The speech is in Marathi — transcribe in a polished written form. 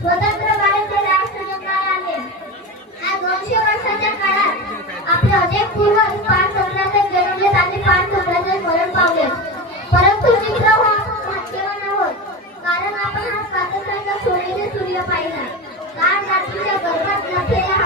स्वतंत्र भारत राष्ट्रजन्माला आले. आज 200 वर्षाच्या काळात आपले अनेक पूर्वज पाच सम्राट जन्मले आणि पाच सम्राट मरण पावले. परंतु मित्र हो, आपण भाग्यवान आहोत, कारण आपण हा स्वातंत्र्याचा सोनेरी सूर्य पाहिला. काल रात्रीच्या गर्भात नसलेला